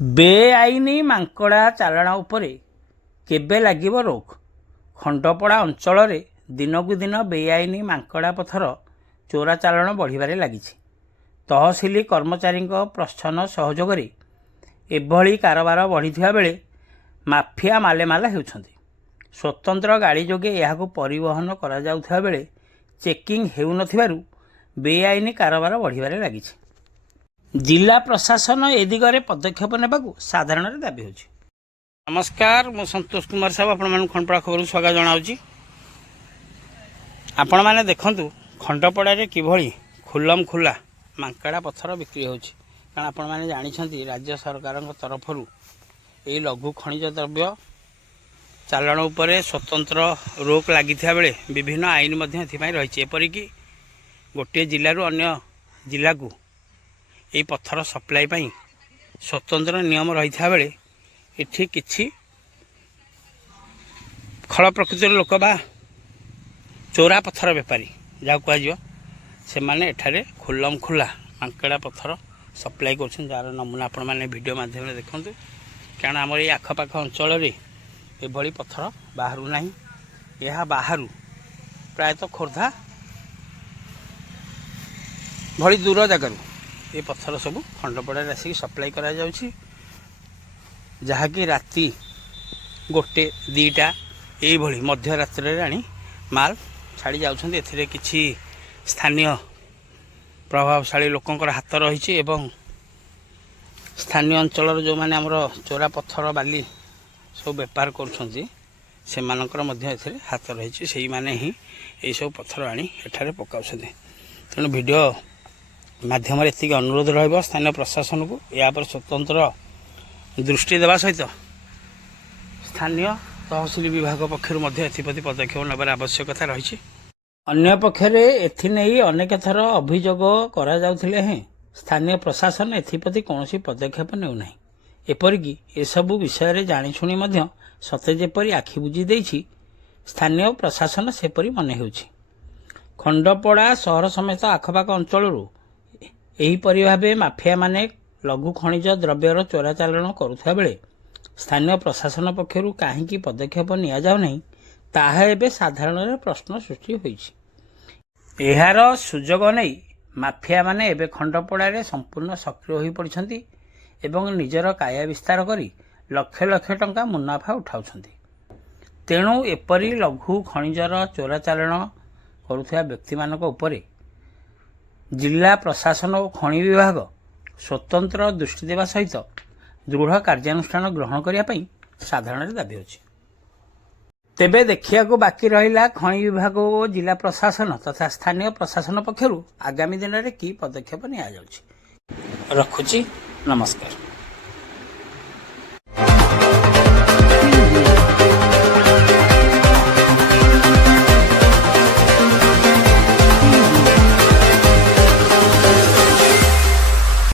ବେଆଇନ ମାଙ୍କଡ଼ା ଚାଲାଣ ଉପରେ କେବେ ଲାଗିବ ରୋକ? ଖଣ୍ଡପଡ଼ା ଅଞ୍ଚଳରେ ଦିନକୁ ଦିନ ବେଆଇନ ମାଙ୍କଡ଼ା ପଥର ଚୋରା ଚାଲାଣ ବଢ଼ିବାରେ ଲାଗିଛି। ତହସିଲ କର୍ମଚାରୀଙ୍କ ପ୍ରଚ୍ଛନ୍ନ ସହଯୋଗରେ ଏଭଳି କାରବାର ବଢ଼ିଥିବା ବେଳେ ମାଫିଆ ମାଲେମାଲ ହେଉଛନ୍ତି। ସ୍ୱତନ୍ତ୍ର ଗାଡ଼ି ଯୋଗେ ଏହାକୁ ପରିବହନ କରାଯାଉଥିବା ବେଳେ ଚେକିଂ ହେଉନଥିବାରୁ ବେଆଇନ କାରବାର ବଢ଼ିବାରେ ଲାଗିଛି। ଜିଲ୍ଲା ପ୍ରଶାସନ ଏ ଦିଗରେ ପଦକ୍ଷେପ ନେବାକୁ ସାଧାରଣରେ ଦାବି ହେଉଛି। ନମସ୍କାର, ମୁଁ ସନ୍ତୋଷ କୁମାର ସାହୁ ଆପଣମାନଙ୍କୁ ଖଣ୍ଡପଡ଼ା ଖବରକୁ ସ୍ୱାଗତ ଜଣାଉଛି। ଆପଣମାନେ ଦେଖନ୍ତୁ ଖଣ୍ଡପଡ଼ାରେ କିଭଳି ଖୁଲମ ଖୁଲା ମାଙ୍କଡ଼ା ପଥର ବିକ୍ରି ହେଉଛି। କାରଣ ଆପଣମାନେ ଜାଣିଛନ୍ତି ରାଜ୍ୟ ସରକାରଙ୍କ ତରଫରୁ ଏହି ଲଘୁ ଖଣିଜ ଦ୍ରବ୍ୟ ଚାଲାଣ ଉପରେ ସ୍ୱତନ୍ତ୍ର ରୋକ ଲାଗିଥିବା ବେଳେ ବିଭିନ୍ନ ଆଇନ ମଧ୍ୟ ଏଥିପାଇଁ ରହିଛି। ଏପରିକି ଗୋଟିଏ ଜିଲ୍ଲାରୁ ଅନ୍ୟ ଜିଲ୍ଲାକୁ ଏହି ପଥର ସପ୍ଲାଇ ପାଇଁ ସ୍ୱତନ୍ତ୍ର ନିୟମ ରହିଥିବା ବେଳେ ଏଠି କିଛି ଖଳ ପ୍ରକୃତିର ଲୋକ ବା ଚୋରା ପଥର ବେପାରୀ ଯାହାକୁ କୁହାଯିବ, ସେମାନେ ଏଠାରେ ଖୁଲମ ଖୁଲା ମାଙ୍କଡ଼ା ପଥର ସପ୍ଲାଇ କରୁଛନ୍ତି, ଯାହାର ନମୁନା ଆପଣମାନେ ଭିଡ଼ିଓ ମାଧ୍ୟମରେ ଦେଖନ୍ତୁ। କାରଣ ଆମର ଏଇ ଆଖପାଖ ଅଞ୍ଚଳରେ ଏଭଳି ପଥର ବାହାରୁ ନାହିଁ। ଏହା ବାହାରୁ ପ୍ରାୟତଃ ଖୋର୍ଦ୍ଧା ଭଳି ଦୂର ଜାଗାରୁ ଏ ପଥର ସବୁ ଖଣ୍ଡପଡ଼ାରେ ଆସିକି ସପ୍ଲାଇ କରାଯାଉଛି, ଯାହାକି ରାତି 1, 2ଟା ଏଇଭଳି ମଧ୍ୟରାତ୍ରରେ ଆଣି ମାଲ ଛାଡ଼ି ଯାଉଛନ୍ତି। ଏଥିରେ କିଛି ସ୍ଥାନୀୟ ପ୍ରଭାବଶାଳୀ ଲୋକଙ୍କର ହାତ ରହିଛି ଏବଂ ସ୍ଥାନୀୟ ଅଞ୍ଚଳର ଯେଉଁମାନେ ଆମର ଚୋରା ପଥର ବାଲି ସବୁ ବେପାର କରୁଛନ୍ତି ସେମାନଙ୍କର ମଧ୍ୟ ଏଥିରେ ହାତ ରହିଛି। ସେଇମାନେ ହିଁ ଏହିସବୁ ପଥର ଆଣି ଏଠାରେ ପକାଉଛନ୍ତି। ତେଣୁ ଭିଡ଼ିଓ ମାଧ୍ୟମରେ ଏତିକି ଅନୁରୋଧ ରହିବ ସ୍ଥାନୀୟ ପ୍ରଶାସନକୁ ଏହା ଉପରେ ସ୍ୱତନ୍ତ୍ର ଦୃଷ୍ଟି ଦେବା ସହିତ ସ୍ଥାନୀୟ ତହସିଲ ବିଭାଗ ପକ୍ଷରୁ ମଧ୍ୟ ଏଥିପ୍ରତି ପଦକ୍ଷେପ ନେବାର ଆବଶ୍ୟକତା ରହିଛି। ଅନ୍ୟପକ୍ଷରେ ଏଥିନେଇ ଅନେକ ଥର ଅଭିଯୋଗ କରାଯାଉଥିଲେ ହେଁ ସ୍ଥାନୀୟ ପ୍ରଶାସନ ଏଥିପ୍ରତି କୌଣସି ପଦକ୍ଷେପ ନେଉନାହିଁ। ଏପରିକି ଏସବୁ ବିଷୟରେ ଜାଣିଶୁଣି ମଧ୍ୟ ସତେ ଯେପରି ଆଖି ବୁଜି ଦେଇଛି ସ୍ଥାନୀୟ ପ୍ରଶାସନ ସେପରି ମନେ ହେଉଛି। ଖଣ୍ଡପଡ଼ା ସହର ସମେତ ଆଖପାଖ ଅଞ୍ଚଳରୁ ଏହିପରି ଭାବେ ମାଫିଆମାନେ ଲଘୁ ଖଣିଜ ଦ୍ରବ୍ୟର ଚୋରା ଚାଲାଣ କରୁଥିବା ବେଳେ ସ୍ଥାନୀୟ ପ୍ରଶାସନ ପକ୍ଷରୁ କାହିଁକି ପଦକ୍ଷେପ ନିଆଯାଉ ନାହିଁ, ତାହା ଏବେ ସାଧାରଣରେ ପ୍ରଶ୍ନ ସୃଷ୍ଟି ହୋଇଛି। ଏହାର ସୁଯୋଗ ନେଇ ମାଫିଆମାନେ ଏବେ ଖଣ୍ଡପଡ଼ାରେ ସମ୍ପୂର୍ଣ୍ଣ ସକ୍ରିୟ ହୋଇପଡ଼ିଛନ୍ତି ଏବଂ ନିଜର କାୟା ବିସ୍ତାର କରି ଲକ୍ଷ ଲକ୍ଷ ଟଙ୍କା ମୁନାଫା ଉଠାଉଛନ୍ତି। ତେଣୁ ଏପରି ଲଘୁ ଖଣିଜର ଚୋରା ଚାଲାଣ କରୁଥିବା ବ୍ୟକ୍ତିମାନଙ୍କ ଉପରେ ଜିଲ୍ଲା ପ୍ରଶାସନ ଓ ଖଣି ବିଭାଗ ସ୍ୱତନ୍ତ୍ର ଦୃଷ୍ଟି ଦେବା ସହିତ ଦୃଢ଼ କାର୍ଯ୍ୟାନୁଷ୍ଠାନ ଗ୍ରହଣ କରିବା ପାଇଁ ସାଧାରଣରେ ଦାବି ହେଉଛି। ତେବେ ଦେଖିବାକୁ ବାକି ରହିଲା ଖଣି ବିଭାଗ ଓ ଜିଲ୍ଲା ପ୍ରଶାସନ ତଥା ସ୍ଥାନୀୟ ପ୍ରଶାସନ ପକ୍ଷରୁ ଆଗାମୀ ଦିନରେ କି ପଦକ୍ଷେପ ନିଆଯାଉଛି। ରଖୁଛି, ନମସ୍କାର।